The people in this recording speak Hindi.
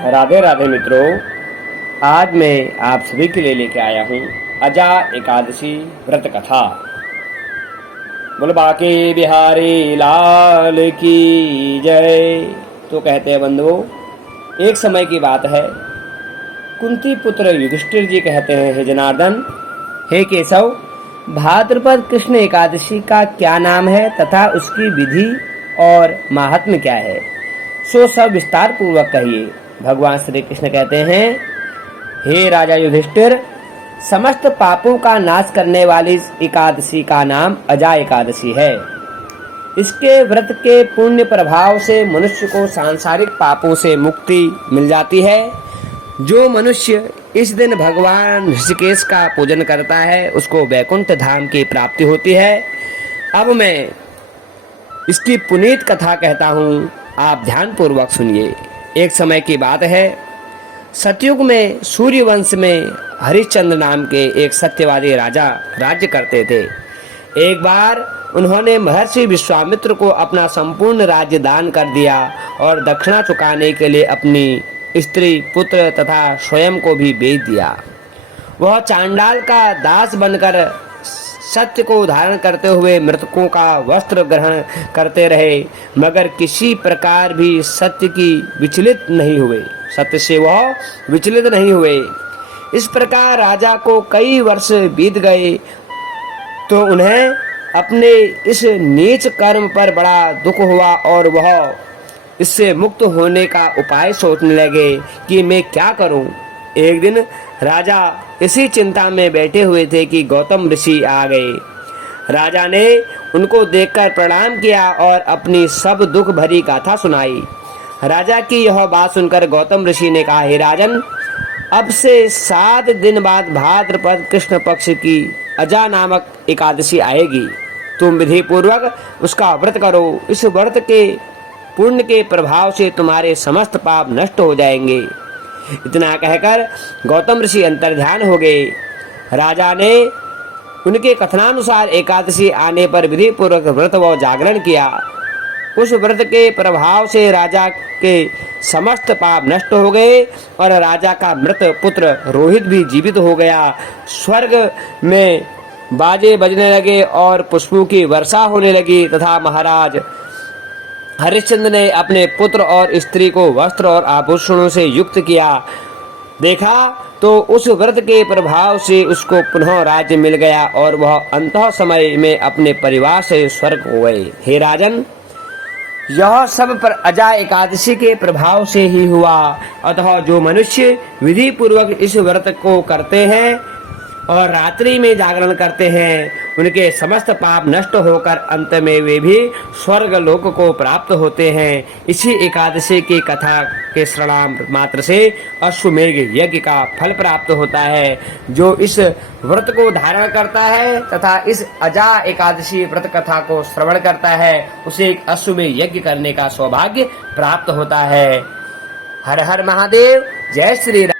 राधे राधे मित्रों। आज मैं आप सभी के लिए लेके आया हूँ अजा एकादशी व्रत कथा। बोल बाके बिहारी लाल की जय। तो कहते हैं बंधुओं, एक समय की बात है। कुंती पुत्र युधिष्ठिर जी कहते हैं, हे जनार्दन, हे केशव, भाद्रपद कृष्ण एकादशी का क्या नाम है तथा उसकी विधि और महात्म्य क्या है, सो सब विस्तार पूर्वक कहिए। भगवान श्री कृष्ण कहते हैं, हे राजा युधिष्ठिर, समस्त पापों का नाश करने वाली इस एकादशी का नाम अजा एकादशी है। इसके व्रत के पुण्य प्रभाव से मनुष्य को सांसारिक पापों से मुक्ति मिल जाती है। जो मनुष्य इस दिन भगवान ऋषिकेश का पूजन करता है उसको वैकुंठ धाम की प्राप्ति होती है। अब मैं इसकी पुनीत कथा कहता हूँ, आप ध्यान पूर्वक सुनिए। एक समय की बात है, सतयुग में सूर्यवंश में हरिश्चंद्र नाम के एक सत्यवादी राजा राज्य करते थे। एक बार उन्होंने महर्षि विश्वामित्र को अपना संपूर्ण राज्य दान कर दिया और दक्षिणा चुकाने के लिए अपनी स्त्री, पुत्र तथा स्वयं को भी बेच दिया। वह चांडाल का दास बनकर सत्य को धारण करते हुए मृतकों का वस्त्र ग्रहण करते रहे, मगर किसी प्रकार भी सत्य की विचलित नहीं हुए, सत्य से वह विचलित नहीं हुए। इस प्रकार राजा को कई वर्ष बीत गए तो उन्हें अपने इस नीच कर्म पर बड़ा दुख हुआ और वह इससे मुक्त होने का उपाय सोचने लगे कि मैं क्या करूं। एक दिन राजा इसी चिंता में बैठे हुए थे कि गौतम ऋषि आ गए। राजा ने उनको देखकर प्रणाम किया और अपनी सब दुख भरी गाथा सुनाई। राजा की यह बात सुनकर गौतम ऋषि ने कहा, हे राजन, अब से 7 दिन बाद भाद्रपद कृष्ण पक्ष की अजा नामक एकादशी आएगी। तुम विधि पूर्वक उसका व्रत करो। इस व्रत के पुण्य के प्रभाव से तुम्हारे समस्त पाप नष्ट हो जाएंगे। इतना कहकर गौतम ऋषि अंतर्ध्यान हो गए। राजा ने उनके कथनानुसार एकादशी आने पर विधि पूर्वक व्रत व जागरण किया। उस व्रत के प्रभाव से राजा के समस्त पाप नष्ट हो गए और राजा का मृत पुत्र रोहित भी जीवित हो गया। स्वर्ग में बाजे बजने लगे और पुष्पों की वर्षा होने लगी तथा महाराज हरिश्चंद्र ने अपने पुत्र और स्त्री को वस्त्र और आभूषणों से युक्त किया। देखा तो उस व्रत के प्रभाव से उसको पुनः राज्य मिल गया और वह अंतः समय में अपने परिवार से स्वर्ग हो गए। हे राजन, यह सब पर अजा एकादशी के प्रभाव से ही हुआ। अतः जो मनुष्य विधि पूर्वक इस व्रत को करते हैं और रात्रि में जागरण करते हैं, उनके समस्त पाप नष्ट होकर अंत में वे भी स्वर्ग लोक को प्राप्त होते हैं। इसी एकादशी की कथा के श्रवण मात्र से अश्वमेघ यज्ञ का फल प्राप्त होता है। जो इस व्रत को धारण करता है तथा इस अजा एकादशी व्रत कथा को श्रवण करता है, उसे एक अश्वमेघ यज्ञ करने का सौभाग्य प्राप्त होता है। हर हर महादेव। जय श्री राम।